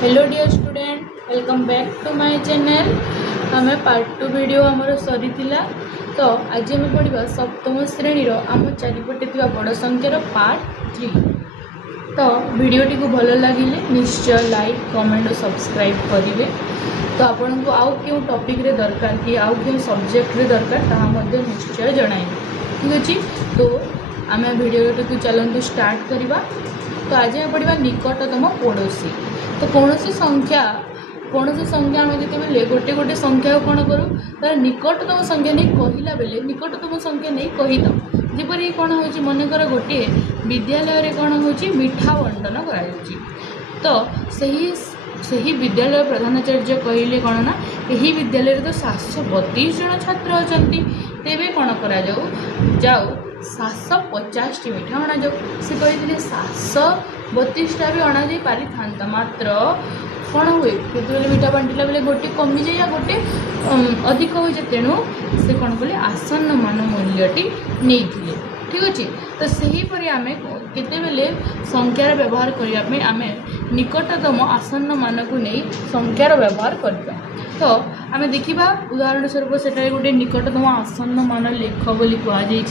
Hello dear student, welcome back to my channel. आम part 2 video आमर सरी तो आज आम पढ़ा सप्तम श्रेणी आम चारिपटे बड़ संख्यार पार्ट 3। तो वीडियोटी को भल लगे निश्चय लाइक कमेंट और सब्सक्राइब करेंगे। तो आपन को आउ क्यों टॉपिक रे दरकार कि आउ क्यों सब्जेक्ट रे दरकार ताहा निश्चय जणाइबे। ठीक अच्छे, तो आम वीडियो को चलतु स्टार्ट करवा। तो आज आम पढ़ा निकटतम पड़ोसी। तो कौन सी संख्या आम जिते गोटे गोटे संख्या कौन करूँ तार निकटतम संख्या नहीं कहला बेले निकटतम संख्या नहीं कहीद जपरी कौन हो मनकर गोटे विद्यालय कौन हो मिठा बंटन कर। तो सही विद्यालय प्रधानाचार्य कहले कौन ना यही विद्यालय तो 732 जन छात्र अच्छा तेरे कौन करा जाऊ 750 मिठा अणा जाऊ। से कही 732टा भी अणा पारि था मात्र कौन हुए केतले मिठा बांटिला बेले गोटे कमी जाए या गोटे अधिक हो जाए। तेणु से कौन कले आसन्न मान मूल्यटी नहीं। ठीक अच्छे, तो सहीपरि आम केतेबेले संख्यार व्यवहार करने आम निकटतम आसन्न मान को नहीं संख्यार व्यवहार करता। तो आम देखा उदाहरण स्वरूप से गोटे निकटतम आसन्न मान लेख बोली कहुई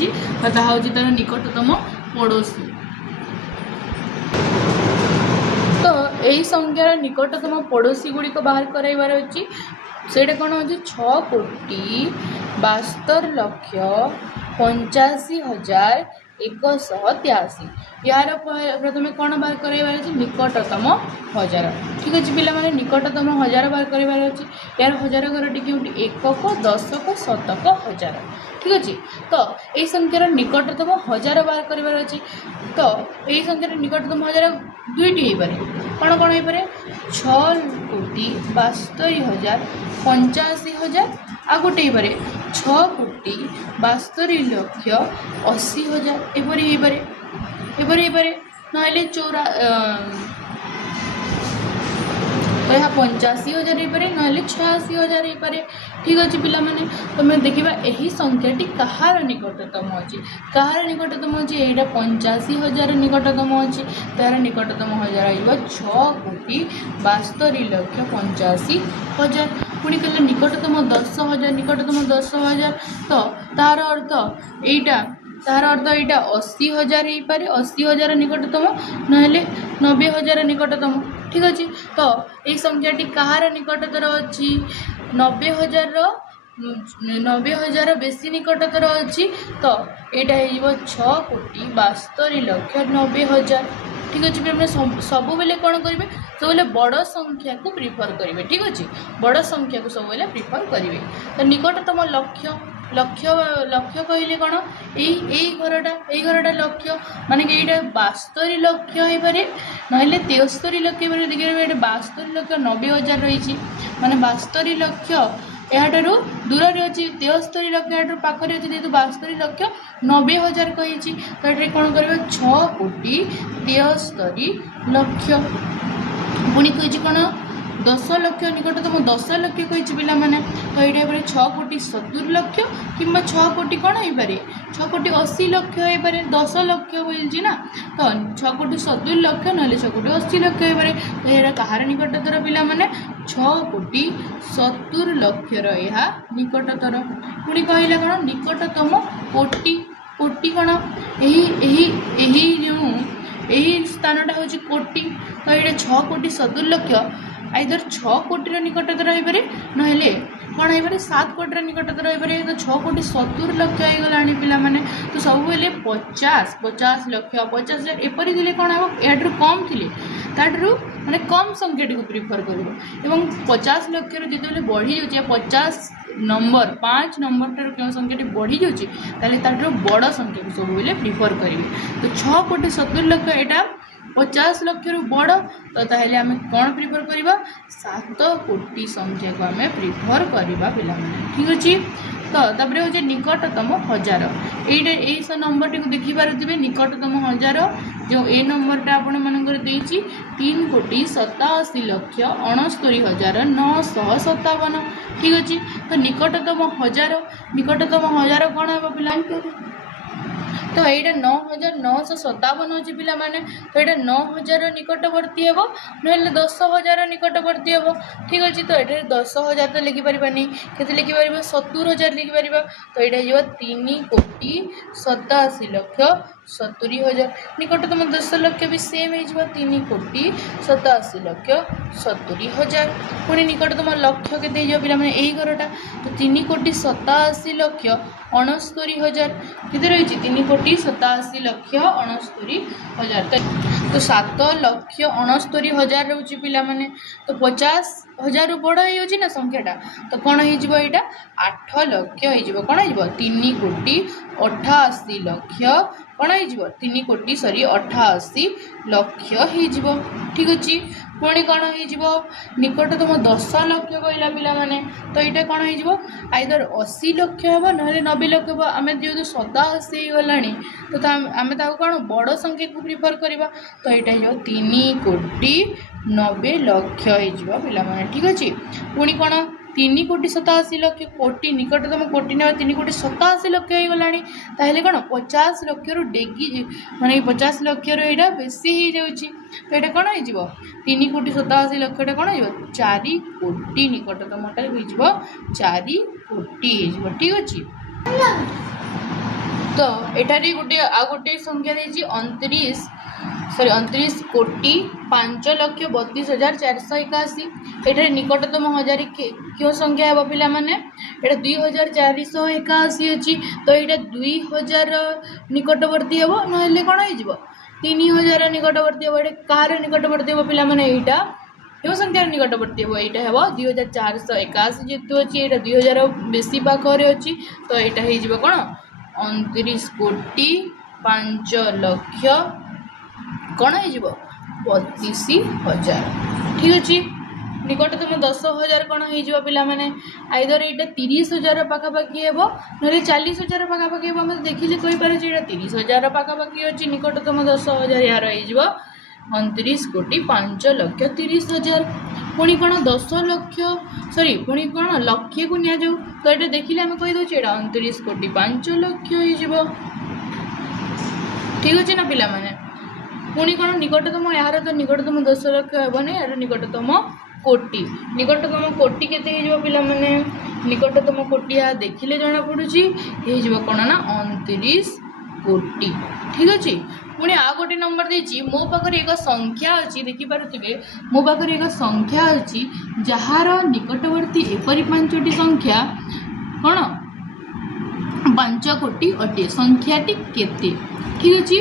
तार निकटतम पड़ोसी। तो यही संख्यार निकटतम पड़ोसी गुड़िक बाहर कराइबार अच्छी से कौन हो 6,82,85,183 यार प्रथम कौन बाहर कराइबार अच्छी निकटतम हजार। ठीक अच्छे पिला माने निकटतम हजार बाहर कराइबार अच्छी यार हजार घरटी क्योंकि एकक दशक शतक हजार। ठीक अच्छे, तो यही संख्यार निकटतम हजार बाहर करार अच्छी। तो यही संख्यार निकटतम हजार दुईटी हो पारे कौन कौन हो पारे 6,72,85,000 आ गोटे हो पारे 6,72,80,000 एपरी हो पारे ना 84 तो यह 85,000 हो पारे ना 86,000 हो पारे। ठीक अच्छे पिला माने तुम देखा यही संख्याटी कहार निकटतम अच्छी कहार निकटतम अच्छी यहाँ 85,000 निकटतम अच्छी तार निकटतम हजार हो 6,72,85,000 पुणी कहले निकटतम 10,000 निकटतम 10,000 तो तार अर्थ यहाँ तार अर्थ यहाँ 80,000 हो पारे 80,000 निकटतम ना 90,000 निकटतम। ठीक अच्छे, तो यही संख्याटी कहार निकटतर अच्छी 90,000 बेसी निकटतर अच्छी। तो यहाँ हो 6,72,90,000। ठीक अच्छे, सब बेले कौन करेंगे सब बड़ संख्या को प्रिफर करेंगे। ठीक अच्छे, बड़ संख्या को सब बेले प्रिफर करेंगे। तो निकटतम लक्ष्य लक्ष्य लक्ष्य कहले कौन यही घरटा लक्ष्य माने कि यहाँ 72 लक्ष्य हो पारे ना 73 लक्ष्य हो पारे। देखिए 72 लक्ष्य 90,000 रही माने 72 लक्ष्य यहाँ दूर अच्छी 73 लक्ष्य यहाँ पाखे अच्छी जेहतु 72 लक्ष्य 90,000 कही। तो ये कौन कर 6,73,00,000 पुणी कही कौन 10 लक्ष निकटतम 10 लक्ष कही पिला माने। तो ये 6,70,00,000 कि 6 कोटी कौन हो पारे 6,80,00,000 हो पारे 10 लक्ष बोलছি ना। तो 6,70,00,000 ना 6,80,00,000 हो पारे। तो यहाँ कहार निकटतर पिला माने 6,70,00,000 यह निकटतर। पुणी कहला कौन निकटतम कोटी कोटी कौन यही स्थानटा हूँ कोटी। तो ये 6,70,00,000 आइदर 6 कोटी निकटतर हो पारे ना कौन हो 7 कोटी निकटतर हो पारे। तो 6,70,00,000 हो गला पिला माने। तो सब बेले 50 लक्ष 50,000 एपरी थे कौन हम याठू कम थे ताठू माने कम संख्याटी को प्रिफर कर 50 लक्ष जो बढ़ी जाए 50 नंबर 5 नंबर ठार क्यों संख्याटी बढ़ी जाऊँगी ताठू बड़ संख्या को सब बेले प्रिफर करेंगे। तो 6,70,00,000 यहाँ 50 लक्ष बड़ तो ताहले आम कौन प्रिफर करवा 7 कोटी संख्या को आम प्रिफर करवा पिला माने। ठीक अच्छे, तो तापर हूँ निकटतम हजार यही नंबर टी देखी पारे निकटतम हजार जो ए नंबरटा आपण मानकर 3,87,69,957। ठीक अच्छे, तो निकटतम हजार कौन हम पिला तो यहाँ 9957 अच्छी पिला माने तो यहाँ 9000 निकटवर्ती हे ना 10,000 निकटवर्ती हे ठीक अच्छे। तो ये 10,000 तो लिखिपर के लिखिपर 70,000 लिखिपर तो यहाँ 3,87,70,000 निकटतम 10 लक्ष भी सेम हो 3,87,70,000 पुणी निकटतम लक्ष्य के पे यही घरटा तो 3,87,69,000 के रही 3,87,69,000 तो 7,69,000 रोचे पिला माने तो 50,000 बड़ हो ना संख्याटा तो कौन हो 8 लक्ष हो कौन हो 3,88,00,000 कौन हो 3,88,00,000 हो ठीक अच्छे। पुणी कौन हो निकटतम 10 लक्ष कहला पिला माने तो यहाँ कौन हो आइदर 80 लक्ष हे ना 90 लक्ष हे आम जो 87 गला तो आम कौन बड़ संख्या को प्रिफर करवा तो यहाँ 3,90,00,000 पिला माने ठीक अच्छे। पुणी कौन 3,87,00,000 कोटी निकटतम कोटी ना 3,87,00,000 हो गला ताहले कौन 50 लक्ष डेगी माने 50 लक्ष यहाँ बेसी हो जाऊँगी तो यहाँ कौन हो 3,87,00,000 कौन हो 4 कोटी निकटतमटा हो 4 कोटी हो ठीक अच्छे। तो एठारे गोटे आ गोटे संख्या देछि 29 कोटी 5,32,481 एठारे निकटतम हजार क्यों संख्या हे पिला माने एटा 2,481 अच्छी तो यहाँ 2,000 निकटवर्ती हे ना कौन हो 3,000 निकटवर्ती हे कहार निकटवर्ती हे पिला माने यहाँ क्यों संख्यार निकटवर्ती हे यहाँ हे 2,481 जेतु अच्छी यहाँ 2,000 बेसी पाखे अच्छी तो यहाँ हो कौन 29 कोटी 5,00,000 कौन हो 32,000 ठीक अच्छे। निकटतम 10,000 कौन हो पिला माने आइदर यहाँ 30,000 पाखापाखि हे ना 40,000 पाखापाखि हे देखिले कहीपर 30,000 पाखापाखि अच्छी निकटतम 10,000 यार हो 29 कोटी 5,30,000 पुणी कौन 10 लक्ष सॉरी पुणी कौन लक्ष को नि जाऊ तो ये देखिले आम कहीदे 29 कोटी 5,00,000 हो ठीक अच्छे ना पिला माने। पुणी कौन निकटतम यार तो निकटतम 10 लक्ष हेबनी यार निकटतम कोटी के पिला माने निकटतम कोटी या देखिले जना पड़ुची हो कौन ना 29 कोटी ठीक अच्छे। पुणी आ गोटे नंबर देछि मो पाखरे एक संख्या अच्छी देखिपे मो पाखरे एक संख्या अच्छी जार निकटवर्ती एपरी 5टी संख्या कौन 5 कोटी अटे संख्याटी केते ठीक अच्छे।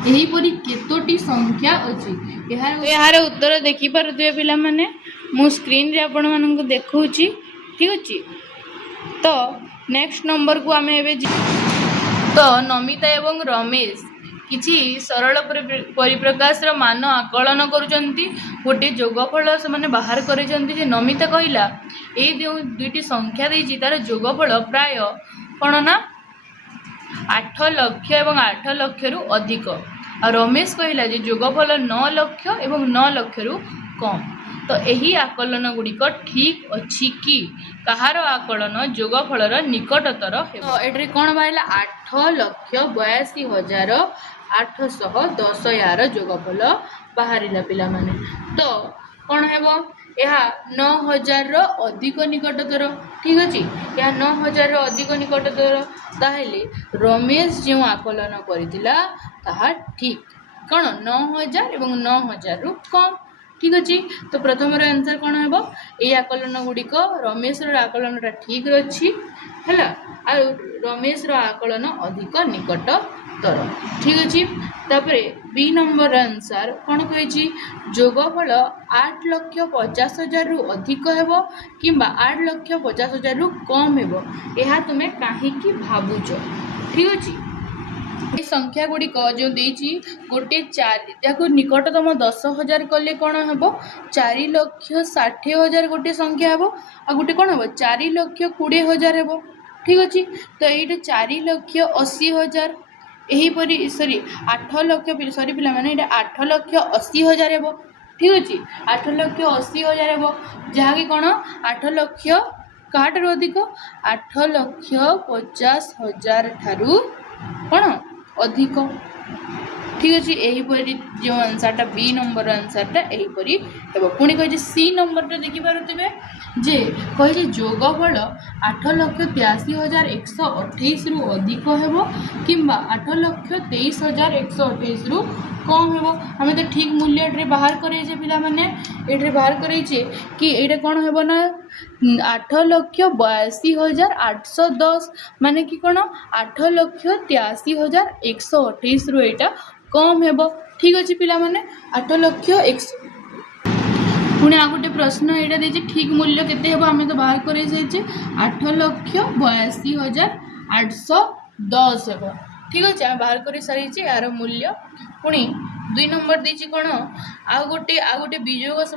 यहीपरी केतोटी संख्या अच्छी यार उत्तर देखिपे पिला माने मु स्क्रीन रे आपण मानक देखौची ठीक अच्छे। तो नेक्स्ट नंबर को आम एबे तो नमिता एवं रमेश किसी सरल परिप्रकाश मान आकलन करुचंती गोटे जोगफल से माने बाहर करिसंती जे नमिता कहला ए दुईटी संख्या देछि तार जोगफल प्राय कौन ना 8 लक्ष एवं 8 लक्ष रु अधिक और रमेश कहला जे जोगफल 9 लक्ष एवं 9 लक्ष रु कम तो यही आकलन गुड़िक ठीक अच्छी कि कहार आकलन जोगफलर निकटतर तो ये कौन बाहर 8,82,810 यार जोगफल बाहर पिला माने तो कौन है यह 9,000 अधिक निकटतर ठीक अच्छे। यह 9,000 अधिक निकटतर ताहले रमेश जो आकलन करथिला ताहा ठीक कौन 9,000 एवं 9,000 रु कम ठीक अच्छे। तो प्रथम आंसर कौन है ये आकलन गुड़िक रमेश आकलन ठीक अच्छी है रमेश आकलन अधिक निकटतर ठीक अच्छे। तापर बी नंबर आंसर कौन कही जोगफल 8,50,000 रु अधिक हेब कि 8,50,000 रु कम हेब यह तुम्हें कहीं भावुच ठीक अच्छे। ये संख्या गुड़िक जो देछि गोटे 4 निकटतम 10,000 कले कौन हम 4,60,000 गोटे संख्या हे आ गोटे कौन हम 4,20,000 हे ठीक अच्छे। तो ये 4,80,000 यहीपरी सॉरी 8 लक्ष सॉरी पिला माने 8,80,000 हे ठीक अच्छे 8,80,000 हे जहाँकि कौन 8 लक्ष काहार अधिक 8,50,000 ठारू कौन अधिक ठीक अच्छे यहीपरी जो आंसरटा बी नंबर आंसरटा यहीपरी हे पुणी कही सी नंबरटा देखिपे जे कही जोगफल 8,83,128 रु अधिक हेबो किंबा 8,23,128 रु कम हेबो हमें तो ठीक मूल्य ये बाहर करे पिला माने ये बाहर करे कि ये कौन हेबो ना 8,82,810 माने कि कौन 8,83,128 रु एटा कम हेबो ठीक अच्छे पिला माने 8,01,000 पुणी आ गोटे प्रश्न यहाँ देखिए ठीक मूल्य केते हेबो आमे तो बाहर करे 8,82,810 हेबो ठीक अच्छे आम बाहर कर सारी यार मूल्य पुणी 2 नंबर देछि कोन आ गोटे विजोग से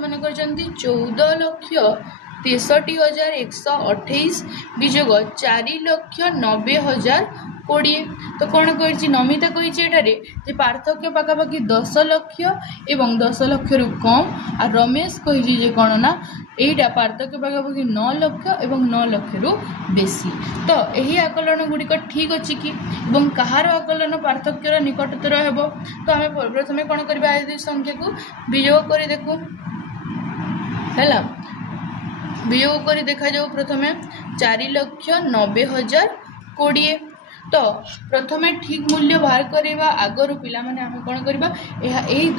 14,63,128 विजोग 4,90,020 तो कौन कही नमिता कही पार्थक्य पखापाखि 10 लाख एवं 10 लाख रु कम आ रमेश कही कौन ना यहीटा पार्थक्य पखापाखि 9 लाख एवं 9 लाख रु बेसी तो यही आकलन गुड़िक ठीक अच्छी कि कहार आकलन पार्थक्यर निकटतर हेब तो आम प्रथम कौन करवा संख्या को विजोग कर देखू है वियोग कर देखा जाऊ प्रथम 4,90,020 तो प्रथम ठीक मूल्य बाहर करवा आगरू पिला माने आम कौन करवा यही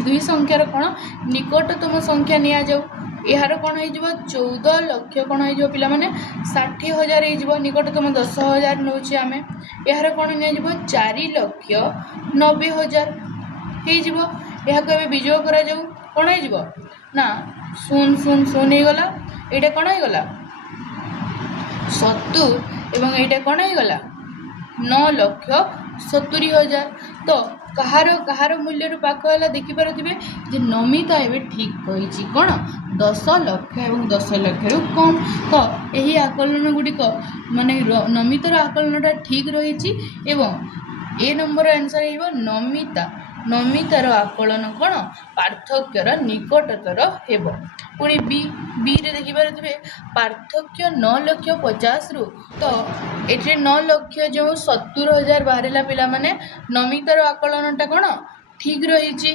दुई संख्यार कौन निकटतम संख्या नि जाऊ यार कौन हो 14 लाख कौन हो पिला माने 60,000 हो निकटतम 10,000 नौ आम यार कौन नि 4,90,000 हो विजोग करा जाऊ कौन हो ना 0,0,0 हो गला ये कौन हो गला 70 एवं ये कौन हो गला 9,70,000 तो कहार मूल्य पाखला देखिपे जे नमिता एवं ठीक कही कौन 10 लाख एवं 10 लाख रु कम तो यही आकलन गुड़िक माने नमितार आकलनटा ठीक रही एवं ए नंबर आंसर हो नमितार आकलन कौन पार्थक्यर निकटतर हेब पुणी बी रे देखिपे पार्थक्य 9,50,000 रु तो ये 9 लाख जो 70,000 बाहर पिला माने नमितार आकलनटा कौन ठीक रही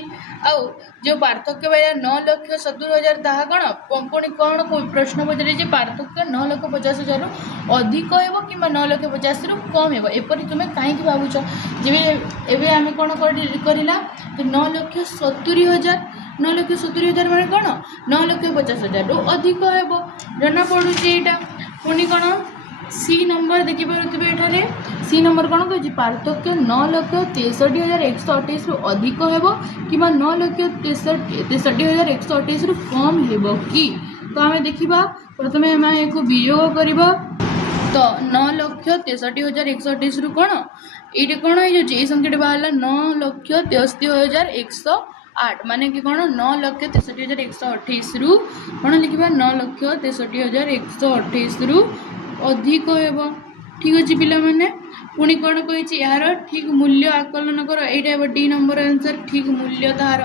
आउ जो पार्थक्य पाया 9,70,000 ताहा कौन पुणी कौन प्रश्न पचारे पार्थक्य 9,50,000 रु अधिक हेब कि 9,50,000 रु कम हेब एपरी तुम कहीं भावुच जब एवं आम कौन करला 9,70,000 9,70,000 मैंने कौन 9,50,000 रु अधिक हेब जना पड़ू यहाँ पुणी कौन सी नंबर देखिपे एठारे सी नंबर कौन कह पार्थक्य 9,63,128 रु अधिक हेब कि 9,63,128 रु कम हेब कि तो आम देखा प्रथम आम एक वियोग करवा तो 9,63,128 रु कौन ये कौन हो संख्या बाहर 9,63,108 माने कि कौन 9,63,128 रु कौन लिखा 9,63,128 रु अधिक हेब ठीक अच्छे पिला माने पुणी कौन कही यार ठीक मूल्य आकलन कर यहाँ डी नंबर आंसर ठीक मूल्य तार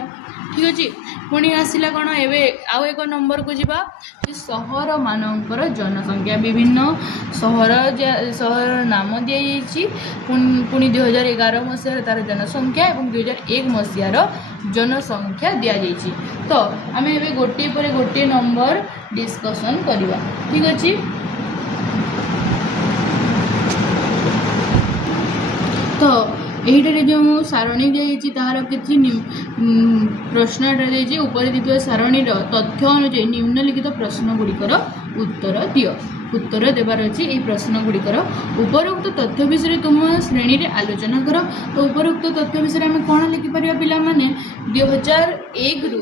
ठीक अच्छे पुणी आसला कौन आउ एक नंबर को जीवा सहर मानकर जनसंख्या विभिन्न सहर नाम दि पुणी 2011 मसीहार तार जनसंख्या और 2001 मसीहार जनसंख्या दि जाइए तो आम ए गोटे पर गोटे नंबर डिस्कसन करवा ठीक अच्छे तो यहीटारे जो सारणी दी तार किसी प्रश्नटा दी ऊपर दी सारणी तथ्य अनुଯାयी निम्नलिखित प्रश्न गुड़िकर उत्तर दियो उत्तर देवार अच्छी ये प्रश्न गुड़िकर उपरोक्त तथ्य विषय तुम श्रेणी में आलोचना कर तो उपरोक्त तथ्य विषय आम कौन लिखिपर पिला माने 2001 रु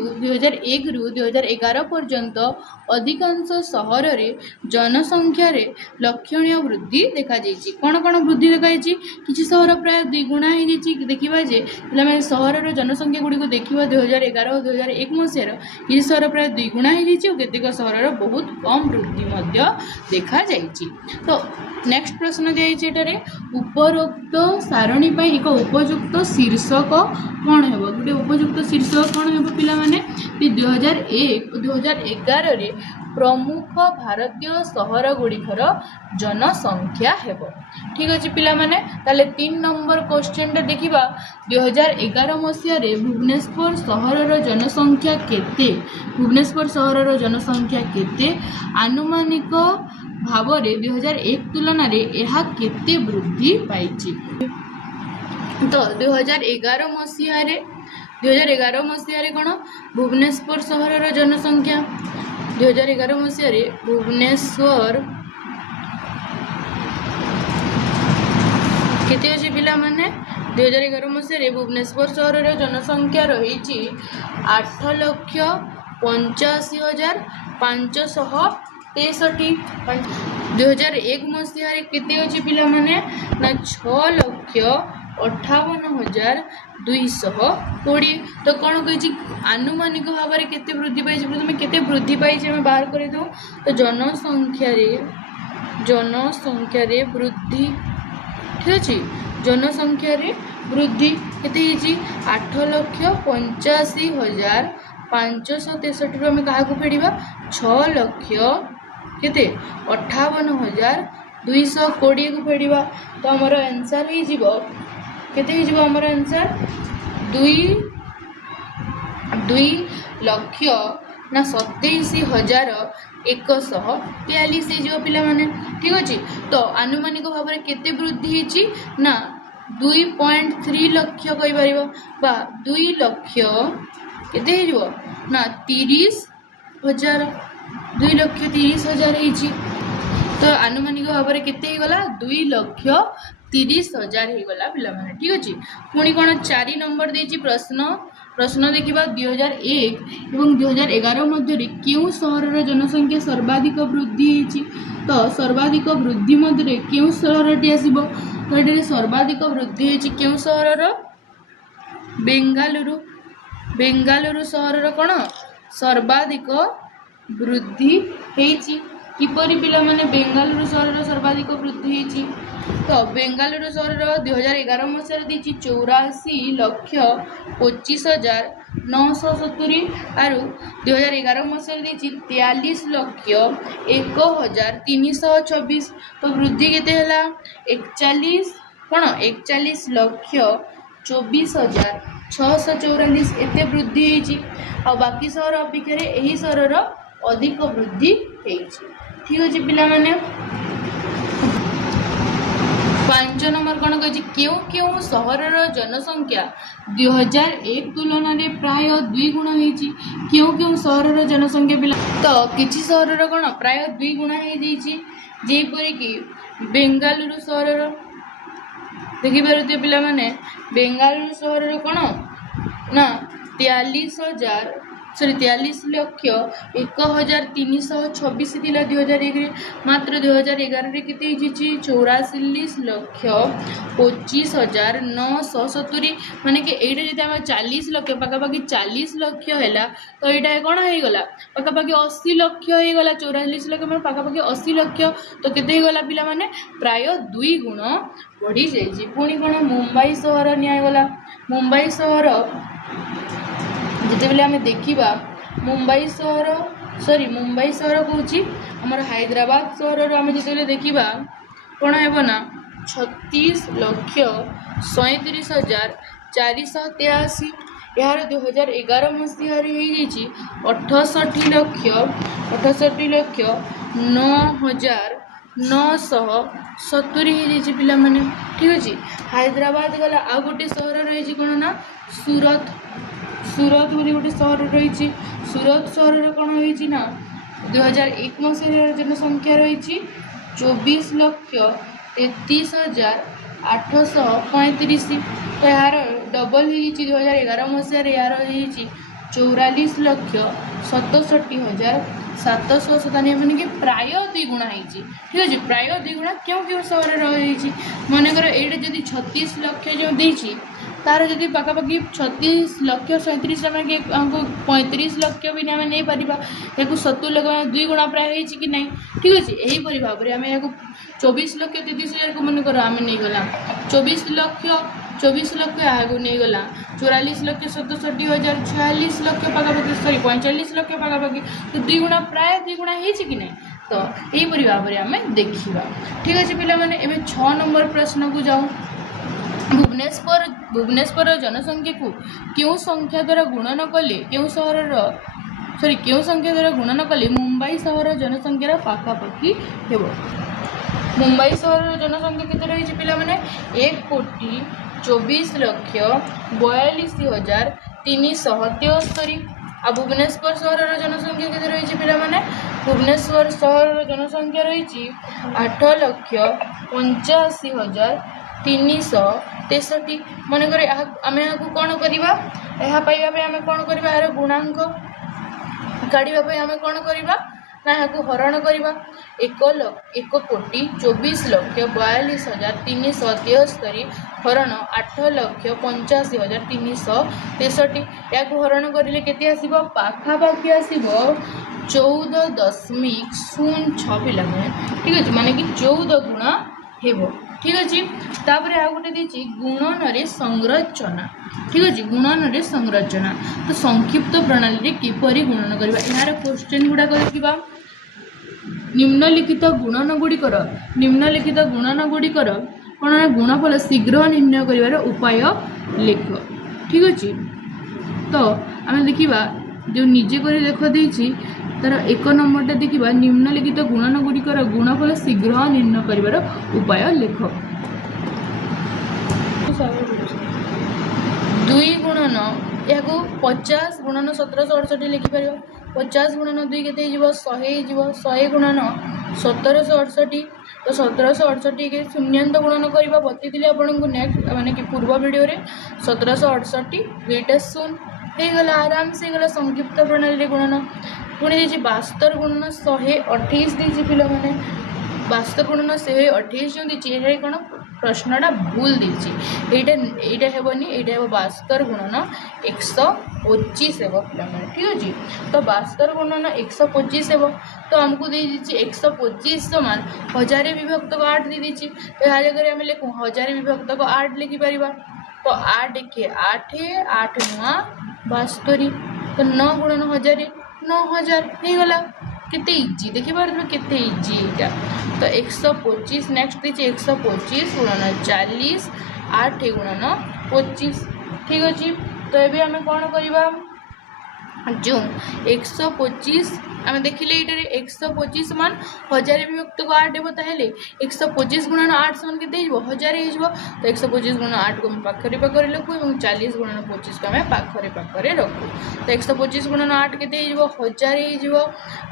2011 पर्यंत अधिकांश सहर रे जनसंख्या रे लक्षणीय वृद्धि देखा जाइए कौन कौन वृद्धि देखाई किसी सहर प्राय द्विगुणा हो देखा जे पे सहर जनसंख्या गुड़ी को देखा 2011 और 2001 मसीहार किसी सहर प्राय द्विगुणा हो केतेक सहर बहुत कम वृद्धि देखा जाइए तो नेक्स्ट प्रश्न दिखाई उपरोक्त सारणी एक उपयुक्त शीर्षक कौन है गोटे उपयुक्त शीर्षक कौन है पिला माने 2001 2011 रे प्रमुख भारतीय सहर गुड़िकर जनसंख्या हेब। ठीक अच्छे पिलामाने ताले 3 नंबर क्वेश्चन देखा 2011 मसीह भुवनेश्वर सहर जनसंख्या केते भुवनेश्वर सहर जनसंख्या केते आनुमानिक भाव 2001 तुलन में केते वृद्धि पाई। तो 2011 मसीह कौन भुवनेश्वर सहर जनसंख्या 2011 मसीह भुवनेश्वर केते अच्छे पिला माने 2011 मसीह भुवनेश्वर सहर जनसंख्या रही 8,85,563। 2001 मसीह केते अच्छे पिला माने ना 6,58,220। तो कौन कही आनुमानिक भाव में केते वृद्धि पाई प्रथम केते वृद्धि पाई बाहर कर दो। तो जनसंख्या वृद्धि ठीक अच्छे जनसंख्या वृद्धि केते 8,85,563 आम क्या फेड़ा 6,58,220 को फेड़ा। तो आमर आंसर हो आमर आंसर 2,27,143 पिला माने। ठीक अच्छे तो आनुमानिक भाव में केते वृद्धि ना 2.3 लाख कहीपर 2 लाख केते ना 30,000 2,30,000 हो। तो आनुमानिक भाव में केते गला 2,30,000 होगला पिला माने। ठीक अच्छे पुणी कौन 4 नंबर देछि प्रश्न देखा 2001 और 2011 मध्य क्यों सहर जनसंख्या सर्वाधिक वृद्धि होती। तो सर्वाधिक वृद्धि मध्य क्यों सहरटी आसब तो ये सर्वाधिक वृद्धि होती क्यों सहर बेंगालुरु सहर कौन सर्वाधिक वृद्धि होती। किपरि पिला माने बेंगालुरु सहर सर्वाधिक वृद्धि होती। तो बेंगालुरु सहर 2011 मसीह दी 84,25,970 आरु 2011 मसीह दी 43,01,326। तो वृद्धि केते हला 41,24,644 एते वृद्धि होती। आ बाकी सहर अपेक्षा यही सहर अधिक वृद्धि होती। ठीक अच्छे पिला माने 5 नंबर कौन कही क्यों क्यों सहर जनसंख्या 2001 तुलन में प्राय 2 गुण होती। क्यों क्यों सहर जनसंख्या पिला तो किसी सहर कौन प्राय 2 गुण होपर कि बेंगालुरु सहर देखिपारे पिला माने बेंगालुरु सहर कौन ना 43,01,326 थिला 2001 मात्र 2011 केते 44,25,970 माने कि एटा जदि हम 40 लाख पाखापाखि 40 लाख है तो यहाँ कौन होगला पाखापाखि 80 लाख होगला 44 लाख मैं पाखापाखि 80 लाख तो केते होगला पिला माने प्राय 2 गुण बढ़ी जाइए। पुणी कौन मुंबई सहर निगला मुंबई सहर जिते आम देखा मुंबई सहर कौच आमर हैदराबाद सहर आम जो देखा कौन है ना 36,37,483 यार 2011 मसीह 68,9,970 पिला माने। ठीक अच्छे हैदराबाद गला आ गोटे सहर रही कौन ना सूरत बोली गोटे सहर रही सूरत सहर कौन होती ना 2001 मसीह जनसंख्या रही 24,33,835। तो यार डबल हो 2011 मसीह यार 44,67,797 माने कि प्राय 2 गुणा होती। ठीक अच्छे प्राय 2 गुणा क्यों क्यों सहर रही मनकर ये जब 36 लाख जो देती तार जब पाखापाखि 36 लाख 37 हमको 35 लाख भी आम नहीं पार या 70 लाख 2 गुणा प्राय हो कि नहीं। ठीक अच्छे यहीपरि भाव में आम या 24,33,000 को मनकर आम नहीं गला 24,00,000 24 लक्ष आगु नहीं गला 44 लक्ष 67,000 46 लक्ष पाखापाखि सॉरी 45 लक्ष पाखापाखि तो 2 गुणा प्राय 2 गुणा है कि नहीं तो यहीपरि भाव में आम देखा ठीक अच्छे पिलाने एवं 6 नंबर प्रश्न को जाऊँ भुवनेश्वर जनसंख्या को क्यों संख्या द्वारा गुणन कले क्यों सहर सॉरी क्यों संख्या द्वारा गुणन कले मुंबई सहर जनसंख्यार पाखापाखि हेब मुंबई सहर जनसंख्या केते रही पिलाने 1,24,42,373 आ भुवनेश्वर सहर जनसंख्या केते रही पिलाने भुवनेश्वर सहर जनसंख्या रही 8,85,363 मनकर आम यहाँ कौन करवा यह पाइबा आम कौन करवा यार गुणांक काढ़ापी आम कौन करवा ना यहाँ हरण करवा 1,24,42,373 हरण 8,85,363 या हरण करें के आसो पाखापाखि आसो 14.06 पिला ठीक अच्छे माने कि 14 गुण हेब ठीक अच्छे तापर आ गोटे देती गुणन संरचना ठीक अच्छे गुणन संरचना तो संक्षिप्त प्रणाली किपरि गुणन करवा यार क्वेश्चन गुड़ाक देखा निम्नलिखित गुणन गुड़िकर कौन गुणफल शीघ्र निर्णय कर उपाय लेख ठीक अच्छे तो आम देखा जो निजे कर देख देती तार 1 नंबरटा देखा निम्नलिखित गुणन गुड़िकर गुणफल शीघ्र निर्णय कर उपाय लेख 2 गुणन या 50 गुणन 1768 लिखिपर 50 गुणन 2 के 100 गुणन 1768 तो 1768 के शून्यंत गुणन करवा बतई आपको नेक्स्ट माने कि पूर्व वीडियो रे 1768 2टा शून्य होगला आराम से गला संक्षिप्त प्रणाली गुणन पुणी देती 72 गुणन 128 देती पिला माने 72 गुणन 128 जो देती कौन प्रश्नटा भूल देती यहाँ हेनी यहाँ 72 गुणन 125 हे पिला ठीक अच्छे तो 72 गुणन 125 हे तो आमको दे 125 समान 1000 विभक्त को 8 दे दीजिए तो यहाँ जगह आम लिखूँ 1000 विभक्त को 8 लिखिपर तो 8 के 8 8 नुआ 72 तो 9 गुणन 1000 9,000 होगला केते इजी देखी पारे केते इजी यहाँ तो 125 नेक्स्ट दीजिए 125 गुणन 40 8 गुणन 25 ठीक अच्छे तो ये आम कौन करवा जो 125 आम देखिले ये 125 मान 1000 विभक्त को 8 हे ताहले 125 गुणन 8 समान के 1000 हो तो 125 गुणन 8 को पाखरे पाखरे रखू और 40 गुणन 25 को आम पाखरे पाखरे रखू तो 125 गुणन 8 के 1000 हो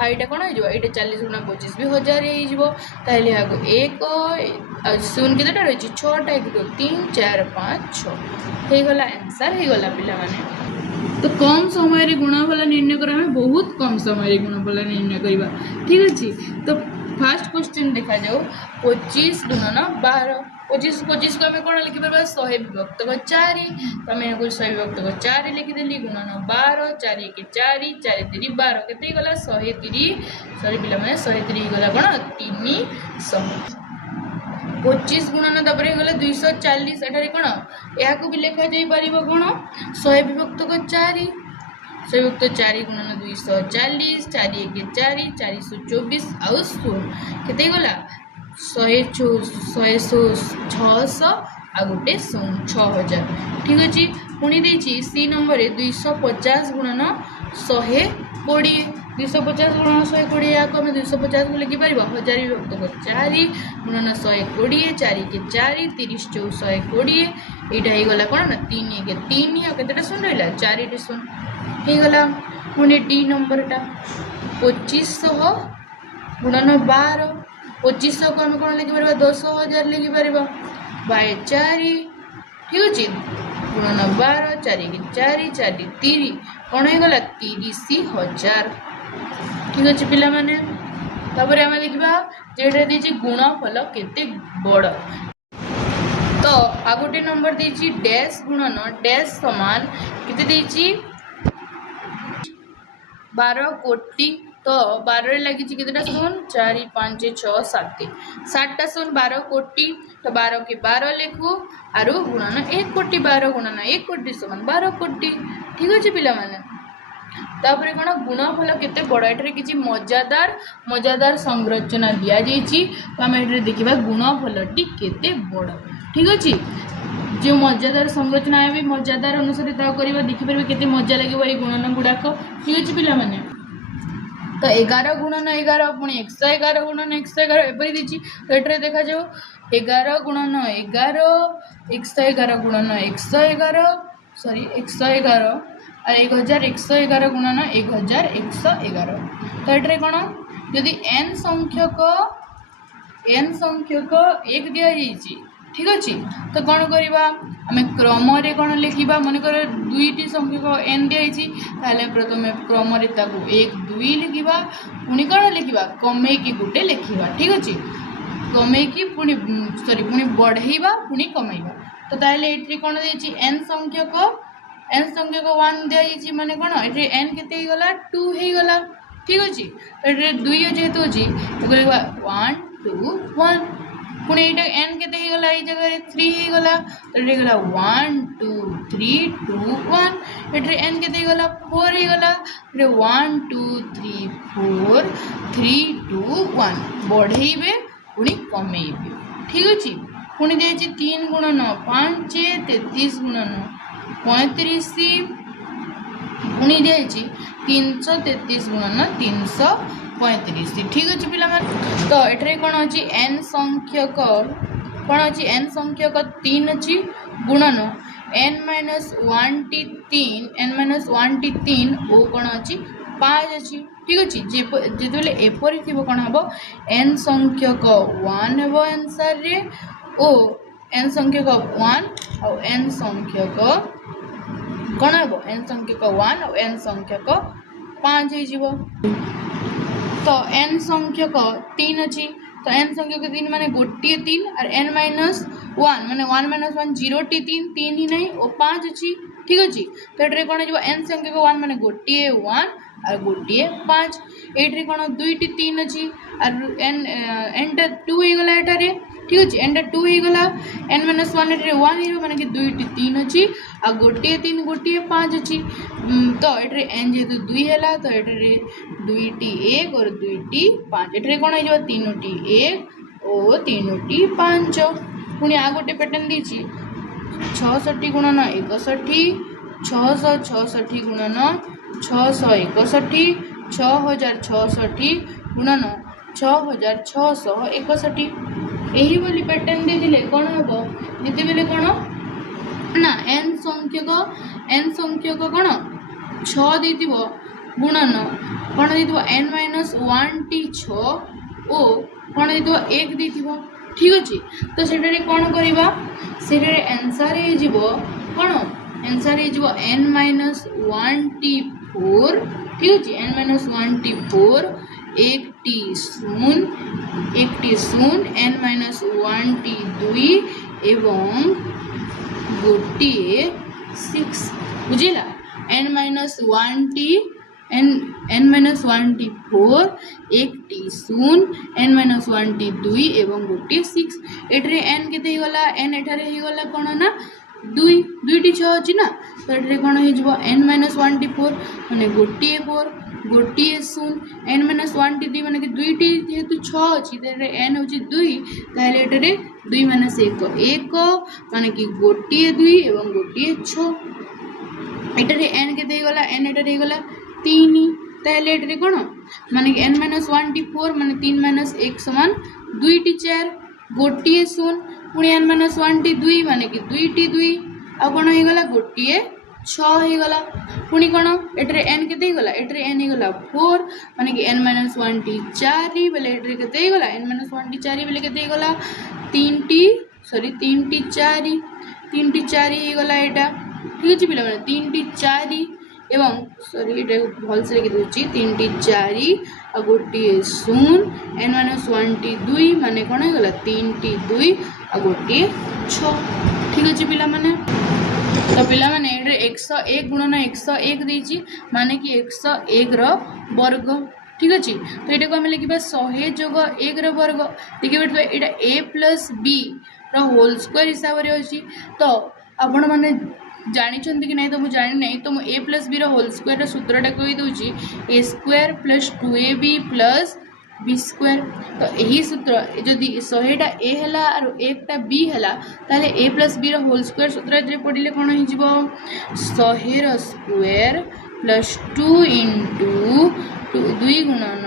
यहाँ कौन हो 40 गुणन 25 भी 1000 हो ताहले यहाँ 1 शून्य के रही 6टा 1 2 3 4 5 6 होगला आंसर होगला पिला माने तो कम समय गुणफल निर्णय करा बहुत कम समय गुणफल निर्णय करवा ठीक अच्छे तो फास्ट क्वेश्चन देखा जाओ 25 गुणन 12 25 को आम कौन लिखिपर 100 विभक्त को 4 तो आम यहाँ 100 विभक्त को 4 लिखिदेली गुणन 12 4 के 4 4 3 12 के गला 130 सॉरी पिला 130 गला कौन 300 25 गुणन तापर गला 240 एठारे कौन या भी लिखा जाई परिबो कौन 100 विभक्त को 4 100 विभक्त 4 गुणन 240 4 के 4 424 आउ 16 केते गला 100 600 आ गोटे 6000 ठीक अच्छे पुणी देती सी नंबर 250 गुणन 120 250 गुणन 120 या आम 250 को लिखिपर 1000 विभक्त को 4 गुणन 120 4 के 4 30 चौ 120 यहाँ होगला कौन ना 3 के 3 आ केतेटा शून्य रहा 4 शून्य होगला पुणी डी नंबरटा 2500 गुणन 12 2500 को आम कौन लिखिपर 10,000 लिखिपर बाय 4 ठीक अच्छे गुणन 12 4 के 4 4 30 कौन होगला 30,000 ठीक अच्छे पिला माने तापर आम देखा जेटा देती गुणफल केते बड़ तो आ गोटे नंबर देती डैश गुणन डैश समान केते देती 12 कोटी तो 12 लगी केतेटा शून 4 5 6 7 7टा शून 12 कोटी तो 12 के 12 लिखू आरु गुणन 1 कोटी 12 गुणन 1 कोटी समान 12 कोटी ठीक अच्छे पिला माने तापर कौन गुणफल केते बड़ एठारे किछि मजादार संरचना दिया जाइछि तो आम एठारे देखिबा गुणफलटी केते बड़ ठीक अछि जो मजादार संरचना है भी मजादार अनुसार ता करबा देखि परबे केते मजा लागबो ए गुणन गुडाक ठीक अछि पिला माने तो 11 गुणन 11 पुणी 111 गुणन 111 एपरी दीची तो एठारे देखा जाओ 11 गुणन 11 111 गुणन 111 सॉरी 111 और 1111 गुणन 1111 तो एठारे कोन यदि n संख्यक 1 दिया जाइछि ठीक अच्छे तो कौन करवा आम क्रम कौन लिखा मनकर दुईटी संख्यक n दिखाई प्रथम क्रम 1 2 लिखा पुणी कौन लिखा कमेकी गोटे लिखा ठीक अच्छे कमेकी पुणी सॉरी पुणी बढ़ेवा पुणी कमेवा तो ताहले एठी कौन देछि n संख्यक 1 दिखाई माने कौन ये n केते गला 2 हो गला ठीक अच्छे तो ये 2 जेहेतु अच्छी तो लिखा 1 2 1 पुणी ये n केते गला ये जगह 3 हो गला तो ये गला 1 2 3 2 1 ये n केते गला 4 हो गला ये 1 2 3 4 3 2 1 बढ़ेबे पुणी कमेबे ठीक अछि पुणी देछि 3 गुणन 5 33 गुणन 35 पुणी देछि 333 गुणन 335 ठीक अच्छे पिला तो एठारे कौन अच्छी n संख्यक कौन अच्छी n संख्यक 3 अच्छी गुणन n -1 टी 3 ओ कौन अच्छी 5 अच्छी ठीक अच्छे जिते एपरी थी कौन हम n संख्यक 1 हम आंसर रे ओ n संख्यक 1 और n संख्यक कौन हम n संख्यक 1 और n संख्यक 5 हो तो n संख्यक 3 अच्छी तो n संख्यक 3 माने गोटे 3 और n -1 माने 1 -1 0 टी 3 ही नहीं और 5 अच्छी ठीक अच्छे तो ये कौन हो n संख्यक 1 माने गोटे 1 और गोटे 5 ये कौन 2 टी 3 अच्छी और n 2 हो गला एटारे ठीक अच्छे n 2 हो गला n -1 एटारे 1 हो माने कि 2 टी 3 अच्छी और गोटे 3 गोटे 5 अच्छी तो ये n जेहेतु 2 है तो ये 2 टी 1 और 2 टी 5 ये कौन हो 3 टी 1 और 3 टी 5 पुणी आ गोटे पैटर्न दीची 66 गुणन 61 666 गुणन 661 6066 गुणन 6661 यही बोली पैटर्न दे कौन हम जिते बेले कौन ना n संख्यक कौन 6 देती गुणन कौन देती n -1 टी 6 ओ कौन देती 1 देती ठीक अच्छे तो से कौन करवा से आंसर हो कौन आंसर हो n -1 टी 4 ठीक अच्छे n -1 टी 4 1 टी शून n -1 टी 2 एवं गोटे 6 बुझेगा n -1 टी n -1 टी 4 1 टी शून n -1 टी 2 एवं गोटे 6 एठारे n केते गला n एठारे ही गला कोन ना 2 टी 6 अछि ना तो एठारे कोन हे जबो n -1 टी 4 माने गोटे 4 गोटे शून n -1 टी 2 माने कि 2 टी जेहेतु 6 अछि तेरे n होछि 2 ताले एठारे 2 - 1 माने कि गोटे 2 एवं गोटे 6 एटारे n केते गला n एटारे गला 3 ताले एटारे कोन माने कि n -1 टी 4 माने 3 - 1 समान 2 टी 4 गोटे शून पुणी n -1 टी 2 माने कि 2 टी 2 आ कोन हे गला गोटे 6 हे गला पुणी कोन एटारे n केते गला एटारे n हे गला 4 माने कि n -1 टी 4 बेले एटारे केते गला n -1 टी 4 बेले केते गला 3 टी 4 3 टी 4 हे गला एटा ठीक अच्छे पिला 3 टी 4 एवं सॉरी ये भल से लिखि दूची 3 टी 4 आ गोटे शून n -1 टी 2 माने कोन हे गला 3 टी 2 आ गोटे 6 ठीक अच्छे पिला माने तो पिला माने एडरे 101 गुणन 101 देची माने कि 101 रो वर्ग ठीक अच्छे। तो यहाँ को आम लिखा 100 जोग 1 वर्ग देखिए यहाँ a plus B whole square हिसाब से अच्छी। तो आपण मैंने जानते कि नहीं तो मुझे जानी नहीं, तो मुझे a plus B whole square सूत्रटा कहीदे a square plus 2ab plus B square. तो यही सूत्र जदि 100टा a है और 1टा b है ताले a plus B whole square सूत्र पढ़ले कौन हो 100 स्क्वायर प्लस 2 इंटू 2 गुणन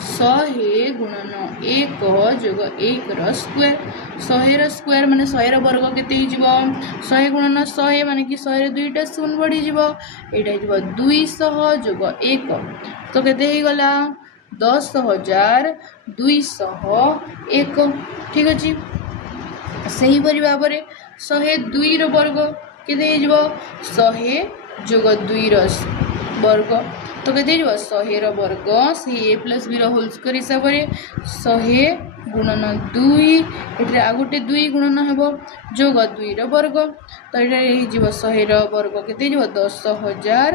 100 गुणन 1 जोग 1 स्क्वायर 100 स्क्वायर माने 100 वर्ग केते 100 गुणन 100 माने कि 100 दुईटा शून्य बढ़ी यहाँ 200 जोग 1 तो केते ही गला 10,201 ठीक अच्छे। से हीपरि भाव में 102 वर्ग केते 100 जोग 2 वर्ग तो केते 100 वर्ग से a plus B whole square हिसाब से 100 गुणन 2 ये आ गोटे 2 गुणन हम जोग 2 वर्ग तो यहाँ 100 वर्ग केते 10,000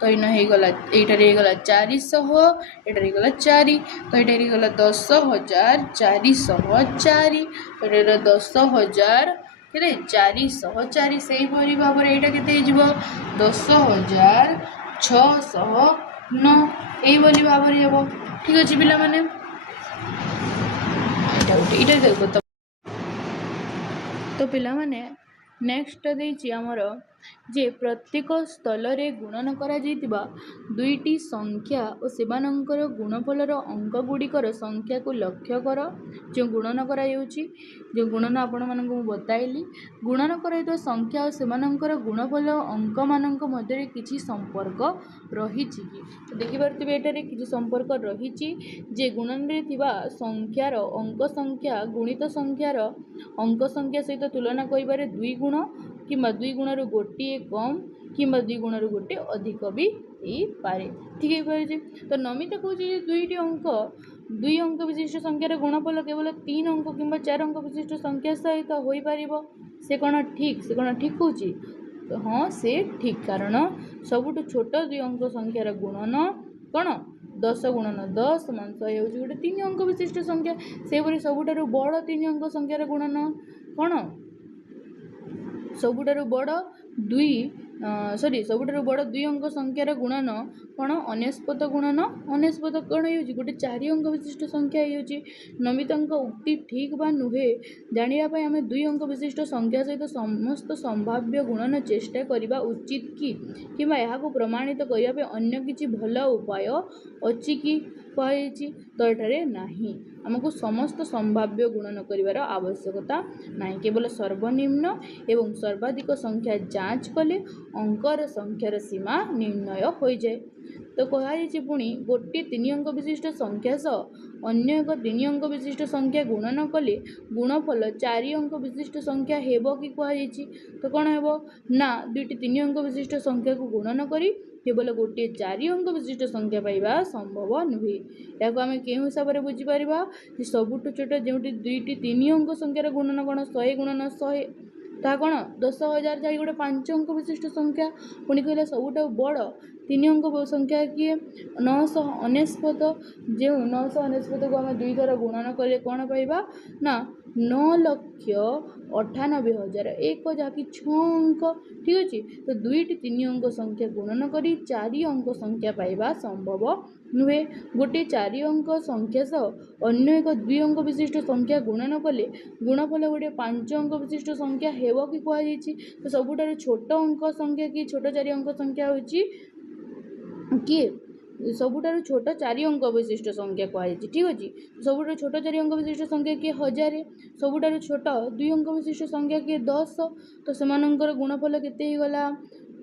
तो इना गला यहीगला 400 यहाँ 4 तो यहाँ गला 10,404 तो यहाँ 10,000 के 404 से ही भाव में यहाँ के 10,609 यही भाव में हम ठीक अच्छे पिला माने तो पिला माने नेक्स्ट देछि आमर जे प्रत्येक स्थल रे गुणन करा जाइतिबा दुईटी संख्या और सेमानंकर गुणफलर अंक गुड़िकर संख्या को लक्ष्य कर जो गुणन करा जाउछि जो गुणन आपण मानक बताइली गुणन करा संख्या और सेमानंकर गुणफल अंक मानक मध्य किछि संपर्क रहिछि कि देखि पारतिबे एटारे किछि संपर्क रहिछि जे गुणन रे थिबा संख्यार अंक संख्या गुणित संख्यार अंक संख्या सहित तुलना करिबारे 2 गुण कि 2 गुण गोटे कम कि 2 गुण गोटे अधिक भी पारे ठीक है। तो नमिता कौच दुईटी अंक 2 अंक विशिष्ट संख्यार गुणफल केवल 3 अंक कि 4 अंक विशिष्ट संख्या सहित हो पार से कौन ठीक कौच तो हाँ से ठीक कारण सबुठ छोट 2 अंक संख्यार गुणन कौन 10 गुणन 10 मान 100 हूँ गोटे 3 अंक विशिष्ट संख्या से सबुठारु बड़ 3 अंक संख्यार गुणन कौन सबुठारु बड़ 2 सबुठारु बड़ 2 अंक संख्यार गुणन कौन अनेस्पत गुणन अनेस्पत कौन हो गोटे 4 अंक विशिष्ट संख्या हो नमिता उक्ति ठीक बा नुहे जानापी आम 2 अंक विशिष्ट संख्या सहित समस्त संभाव्य गुणन चेष्टा करने उचित कि प्रमाणित करने अन्य किसी भल उपाय अच्छी कि कहुई तो ये नहीं आमको समस्त संभाव्य गुणन करार आवश्यकता नहीं केवल सर्वनिम्न एवं सर्वाधिक संख्या जांच कले अंकर संख्यार सीमा निर्णय हो जाए। तो कहुई पुणी गोटे 3 अंक विशिष्ट संख्या सह अन्य एक 3 अंक विशिष्ट संख्या गुणन कले गुणफल 4 अंक विशिष्ट संख्या हेब कि कहुई तो कौन हेब ना 2टी 3 अंक विशिष्ट संख्या को गुणन करी केवल गोटे 4 अंक विशिष्ट संख्या पाइबा संभव नुहे। या आम के हिसाब से बुझीपर सबुठ छोट जो 2टी 3 अंक संख्यार गुणन कौन 100 गुणन 100 ता कौन 10,000 जा गोटे 5 अंक विशिष्ट संख्या पुणी कहला सबुठ बड़ 3 अंक संख्या किए 999 जो 999 को आम 2 द्वारा गुणन कले कौन पाइबा ना 9,98,000 एक जहाँकि 6 अंक ठीक अच्छे। तो 2टी 3 अंक संख्या गुणन करी 4 अंक संख्या पाइबा संभव नुहे गोटे 4 अंक संख्या सह अन्य एक 2 अंक विशिष्ट संख्या गुणन कले गुणफल गोटे 5 अंक विशिष्ट संख्या हेब कि कहुई तो सबुठारु छोट अंक संख्या कि छोट 4 अंक संख्या होची किए सबुठारु छोट 4 अंक विशिष्ट संख्या कहुई ठीक अच्छे। सबुठारु छोट 4 अंक विशिष्ट संख्या किए 1000 सबुठारु छोट 2 अंक विशिष्ट संख्या किए 10 तो सेमानंकर गुणफल केते गला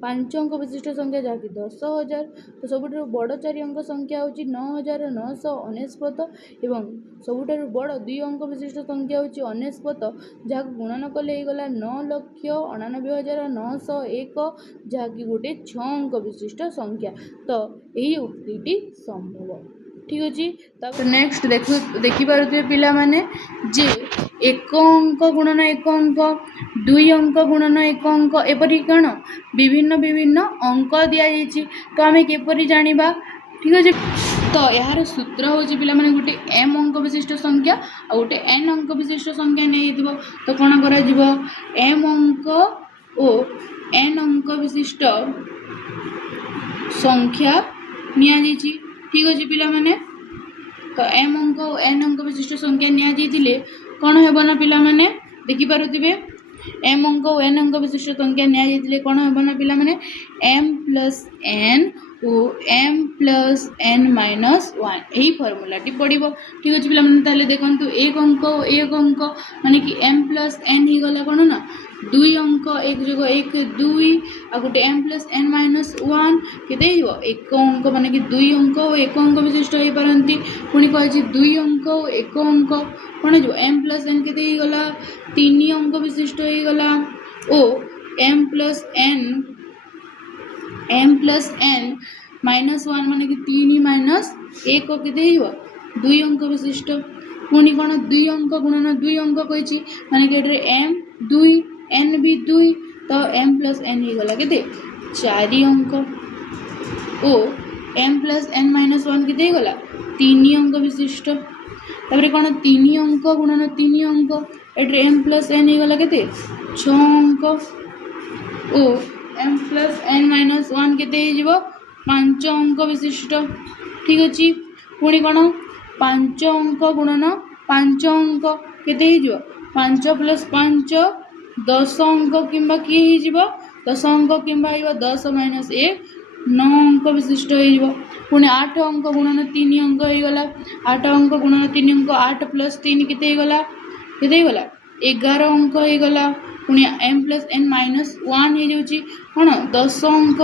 5 अंक विशिष्ट संख्या जहाँकि 10,000 तो सबुठारु बड़ 4 अंक संख्या होची 9,999 एवं सबुठारु बड़ 2 अंक विशिष्ट संख्या होची 99 जहाँ गुणन कले गला 9,98,901 जहाँकि गोटे 6 अंक विशिष्ट संख्या तो यही उक्ति संभव ठीक अच्छे। तो नेक्स्ट देखिपे पिला माने जे 1 अंक गुणन 1 अंक 2 अंक गुणन 1 अंक एपरी कौन विभिन्न विभिन्न अंक दि जाइए तो आम केपरी जानिबा ठीक अच्छे। तो यार सूत्र हूँ पे गोटे m अंक विशिष्ट संख्या आ गोटे n अंक विशिष्ट संख्या नहीं तो कौन कर m अंक और n अंक विशिष्ट संख्या नि ठीक अच्छे पे। तो m अंक और n अंक विशिष्ट संख्या नि कौन हे ना पे देखिपे m अंक और n अंक विशिष्ट संख्या नि कौन हे ना पे m प्लस n और m प्लस n माइनस 1 यही फर्मूला टी पड़ो ठीक अच्छे पे। देखो एक अंक माने कि m प्लस n ही गला कौन ना दुई अंक एक जगह एक दुई आ गोटे m प्लस n माइनस 1 केते एक अंक माने कि दुई अंक और एक अंक विशिष्ट हो पारती पुणी कही दुई अंक और एक अंक कौन हो m प्लस n केते गला तीन अंक विशिष्ट हो गला और m प्लस n माइनस 1 माने कि तीन माइनस एक केते दुई अंक विशिष्ट पुणी कौन दुई अंक गुणन दुई अंक कही माने कि m दुई n भी दुई तो m प्लस n ही गला केते 4 अंक और m प्लस n माइनस 1 केते गला 3 अंक विशिष्ट तापर कौन 3 अंक गुणन 3 अंक एट्रे m प्लस n ही गला केते 6 अंक और m प्लस n माइनस 1 केते हो 5 अंक विशिष्ट ठीक अच्छे पुणी कौन 5 अंक गुणन 5 अंक केते 5 प्लस 5 10 अंक किंबा किए 10 अंक किंबा 10 माइनस 1 9 अंक विशिष्ट हो पुणी 8 अंक गुणन 3 अंक हो गला 8 अंक गुणन 3 अंक 8 प्लस 3 केते गला 11 अंक हो गला पुणी m प्लस n माइनस 1 हो जाउची कौन 10 अंक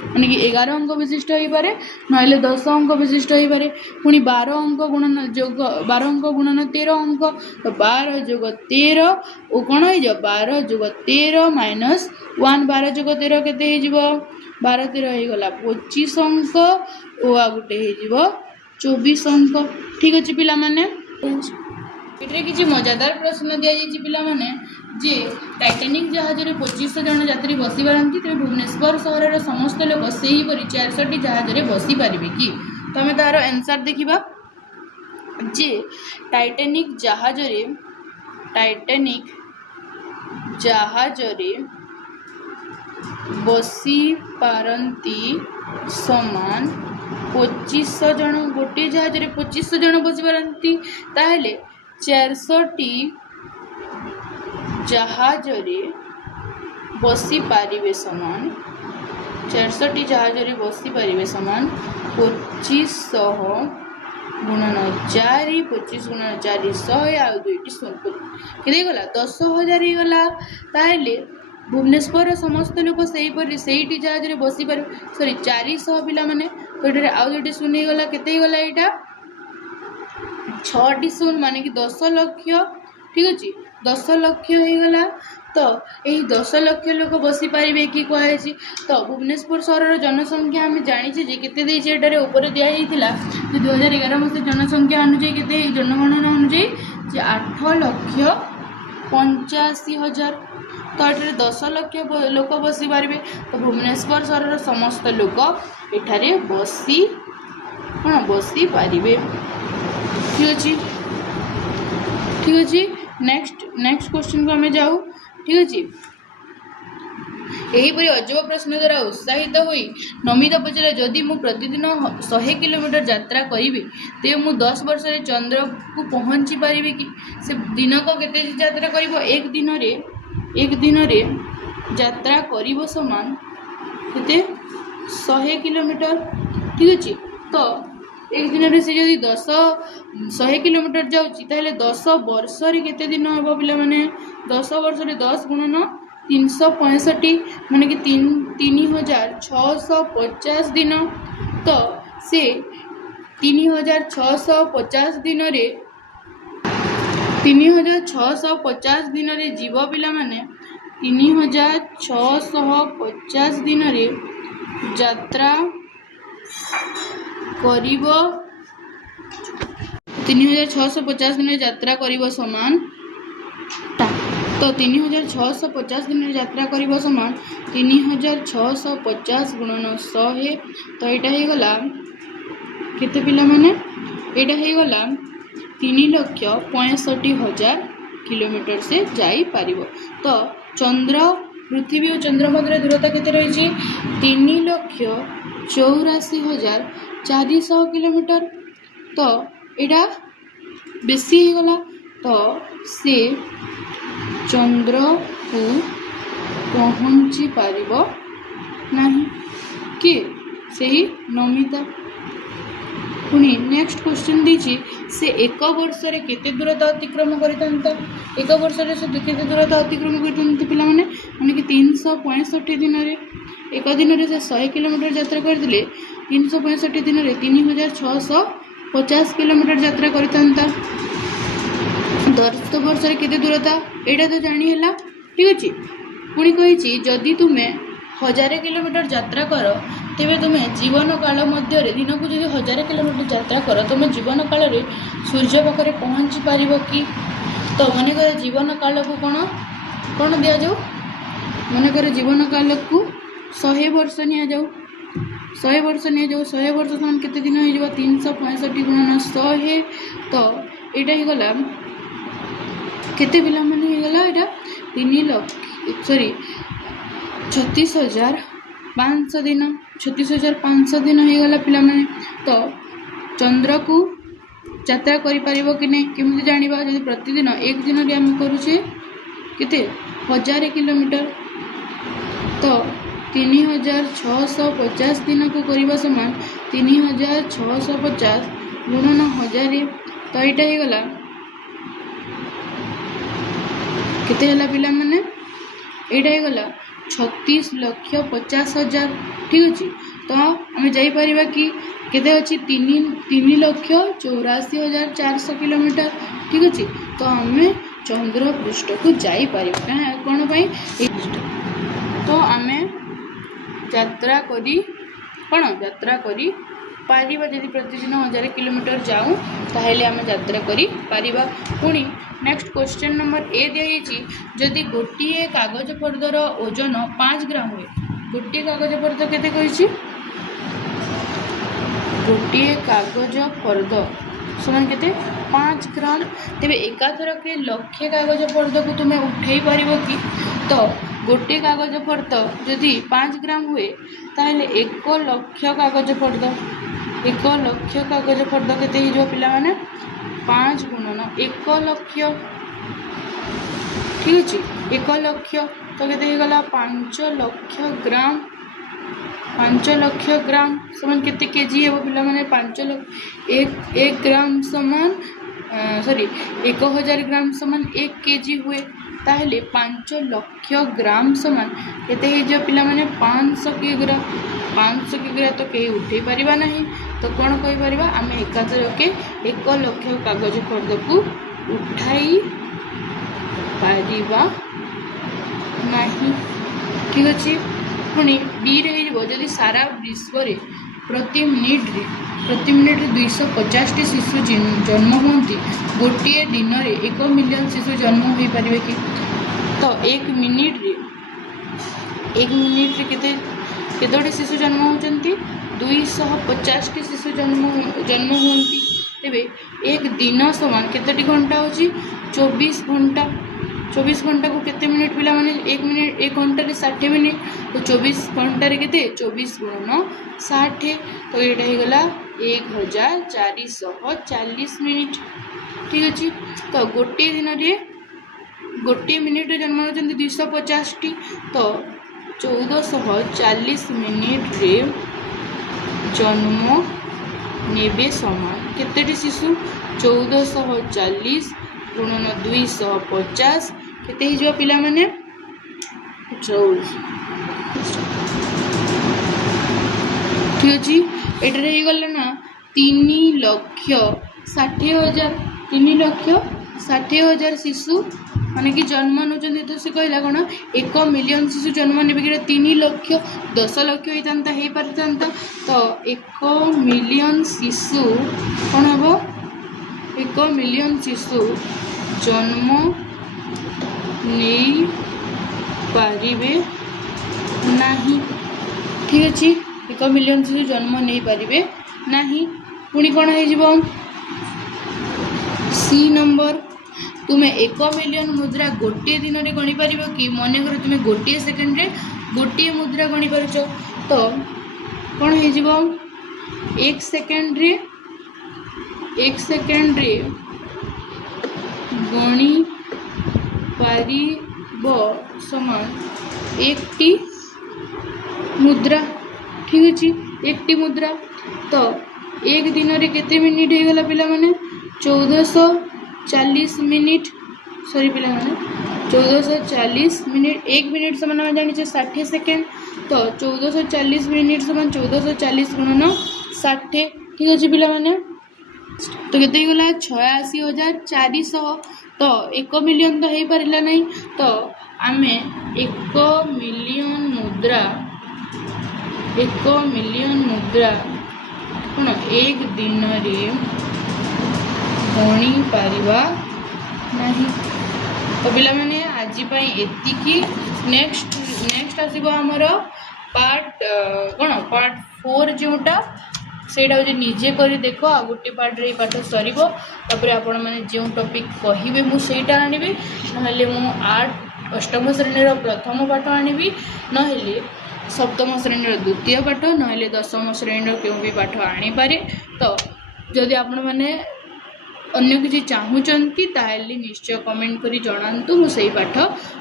माने कि 11 अंक विशिष्ट हो पारे ना 10 अंक विशिष्ट हो पारे पुणी 12 अंक गुणन जोग 12 अंक गुणन 13 अंक तो 12 जोग 13 और कौन हो 12 जोग 13 माइनस 1 12 जोग 13 केते हो 12 13 हो गला 25 अंक और आ गोटे हो 24 अंक ठीक अच्छे पिला माने ये किसी मजादार प्रश्न दि जाइए पिलाने जे टाइटानिक जहाज में 2500 जन यात्री बसी पारती तेज भुवनेश्वर सहर समस्त लोक से हीपरी 400 जहाज में बसी पारे कि तो आम तार आंसर देखा जे टाइटानिक जहाज बसी पारती समान 2500 जन गोटे जहाज में 2500 जन बसी पारती ताहले 400 जहाज बसी पारिबे समान 400 जहाज बसी पारिबे समान 2500 गुणन 4 25 गुणन 4 100 आ दुईटी शून्य गला 10,000 ही गला ताहले भुवनेश्वर समस्त लोक से जहाज में बसी पार सॉरी 400 पिला माने तो ये आउ दुईटी शून्य गला केते गला यहाँ 6टी शून्य माने कि 10 लाख ठीक अच्छे 10 लाख हो गला तो यही 10 लाख लोक बसी पारे कि कहुई तो भुवनेश्वर सहर जनसंख्या आम जाचे केते ऊपर दिखाई 2011 मसीह जनसंख्या अनुजाई के जनगणना अनुजाई 8,85,000 तो ये 10 लाख लोक बसी पारे तो भुवनेश्वर सहर समस्त लोक एठारे बसी कौन बसी पारे ठीक अच्छे नेक्स्ट क्वेश्चन को आम जाऊ ठीक अच्छे यहीपरि अजब प्रश्न द्वारा उत्साहित होई नमिता पचारे जदि मु प्रतिदिन 100 किलोमीटर यात्रा करी तेज मु 10 वर्ष चंद्र को पहुँची पारि कि से दिन को केते यात्रा करिवो एक दिन रे यात्रा करिवो समान केते 100 किलोमीटर ठीक अच्छे तो एक दिन रे से जदि 100 किलोमीटर जाऊँगी ताहले 10 वर्ष केते दिन हम पिला माने 10 वर्ष 10 गुणन 365 माने कि 3650 दिन तो से 3650 दिन रे 3650 दिन रे जीव पिला माने 3650 दिन रे यात्रा करिब 3650 दिन यात्रा करिब समान तो 3650 दिन यात्रा करिब समान 3650 गुणन 100 तो यहाँ हो गला केते पिला माने एटा हे गला 3,65,000 किलोमीटर से जाई पारिबो। तो चंद्र पृथ्वी और चंद्रमा मध्य दूरता केते रही 3,84,400 किलोमीटर। तो एटा बेसी हो गला। तो से चंद्र को पहुँची पारिबो नहीं कि सही नमिता। पुणी नेक्स्ट क्वेश्चन दीची से एक वर्ष रे केते दूरता अतिक्रम करितंता। एक वर्ष रे से केते दूरता अतिक्रम करितंता पिला माने कि 365 दिन रे एक दिन रे से 100 किलोमीटर यात्रा करदिले 365 दिन रे 3,650 किलोमीटर यात्रा करितंता। 10 वर्ष रे केते दूरता एटा तो जानी हैला ठीक अछि। पुणी कहिछि जदि तुमे 1000 किलोमीटर यात्रा कर तेबे तुमे जीवन काल मध्य दिन को जदि 1000 किलोमीटर यात्रा कर तुम जीवन काल रे सूर्य पाखे पहुँची पार कि। तो मनकर जीवन काल को कौन कौन दि जाऊ मनकर जीवन काल को 100 वर्ष नि जाऊ 100 वर्ष नि जाऊ 100 वर्ष समान केते दिन हो 365 गुणन 100। तो एटा ही गला केते पिला माने ही गला एटा 36,500 दिन 36,500 दिन हो गला पिला माने। तो चंद्र को यात्रा करि परिबो कि नहीं केमि जानिबा जदि प्रतिदिन एक दिन रे हम करूचे केते 1000 किलोमीटर। तो 3,650 दिन को करिबा समान 3,650 गुणन 1000। तो एटा ही गला केते हला पिला माने एटा ही गला 36,50,000 ठीक अछि। तो आम जापर कि केते अच्छी 3,84,400 किलोमीटर ठीक अच्छे। तो आम चंद्र पृष्ठ को जापर कौन पाई तो आम यात्रा करी कौन यात्रा करी पारिबा जदि प्रतिदिन 1000 किलोमीटर जाऊँ ताहले आम यात्रा करी पारिबा। पुणी नेक्स्ट क्वेश्चन नंबर ए दिखाई जदि गोटे कागज फर्दर ओजन 5 ग्राम हुए गोटे कागज फर्द केते कहिछि गोटे कागज फर्द समान केते 5 ग्राम। तेबे एकाथर के लक्ष्य कागज फर्द को तुम्हें उठेई पारिबो कि। तो गोटे कागज फर्द जदि 5 ग्राम हुए ताहले 1 लक्ष कागज फर्द 1 लक्ष कागज फर्द केते ही जो पिला माने 5 गुणन 1 लक्ष ठीक अछि। 1 लक्ष तो केते ही गला 5 लक्ष ग्राम 5 लक्ष ग्राम समान केते केजी हे पिला माने 5 लक्ष 1 ग्राम समान 1000 ग्राम समान 1 केजी हुए ताहले 5 लक्ष ग्राम समान केते ही जो पिला माने 500 किग्रा 500 किग्रा तो कहीं उठे पारिबा नहीं। तो कौन कहि परिबा आमे एकाथर के 1 लक्ष कागज फर्द को उठाई पारिबा नहीं ठीक अच्छे। पुणी बी रे जदि सारा विश्व रे प्रति मिनिट रे 250 शिशु जन्म होती गोटे दिन रे 1 मिलियन शिशु जन्म हो पारे कि। तो 1 मिनिट रे केतोटी शिशु जन्म होती 250 शिशु जन्म होती। तेबे एक दिन समान केतोटी घंटा होची 24 घंटा 24 घंटा को केते मिनिट पिला माने 1 मिनिट 1 घंटा रे 60 मिनिट। तो 24 घंटा रे केते 24 गुणन 60 तो एटा ही गला 1440 मिनिट ठीक अछि। तो गोटे दिन रे गोटे मिनिट रे जन्म होचन 250 टी तो 1440 मिनिट रे जन्म नेबे समान केतेटी शिशु 1440 गुणन 250 केते ही जो पिला माने 14 ठीक अछि। एटरे ही गला ना 3,60,000 शिशु माने कि जन्म नौचंदी। तो से कहला कोन 1 मिलियन शिशु जन्म नेबे कि 3 लक्ष 10 लक्ष होइतांता हे पारतांता। तो 1 मिलियन शिशु कोन हबो 1 मिलियन शिशु जन्म नहीं पारिबे नहीं ठीक अच्छे। 1 मिलियन शिशु जन्म नहीं पारिबे नहीं। पुणी कौन हो सी नंबर तुम्हें 1 मिलियन मुद्रा गोटे दिन में गणी पार कि मन कर तुम्हें गोटे सेकेंड रे गोटे मुद्रा गणी पार तो कौन हो 1 सेकेंड रे गणी पारिब समान 1 टी मुद्रा ठीक अच्छे 1 टी मुद्रा तो एक दिन रे केते मिनिट हो गला पिला माने 1440 मिनिट सॉरी पिला माने 1440 मिनिट 1 मिनिट समान जानी 60 सेकेंड तो 1440 मिनिट समान 1440 गुणन 60 ठीक अच्छे पिला माने तो केते गला 86,400 तो 1 मिलियन तो हो पारा नहीं तो आमे 1 मिलियन मुद्रा कौन एक दिन रे गणी पारिबा नहीं तो पिला माने आज एतिकी नेक्स्ट आसीबो हमर पार्ट कौन पार्ट 4 जोटा सेटा हो निजे कर देख आ गोटे पार्ट रे पाठ सर आपण मैंने जो टॉपिक कहे मुझे आनी ना आर्ट अष्टम श्रेणी प्रथम पाठ आनी ना सप्तम श्रेणी द्वितीय पाठ ना दशम श्रेणी क्यों भी पाठ आनीपे तो जदि आपण मैंने अन्य किसी चाहूँगी ताहले निश्चय कमेंट करी जणातु मुझे पाठ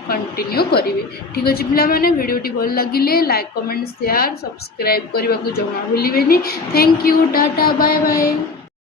कंटिन्यू करी ठीक अच्छे पिला माने वीडियोटी भल लगिले लाइक कमेंट शेयर सब्सक्राइब करने को जमा भूलिए। Thank you tata bye bye.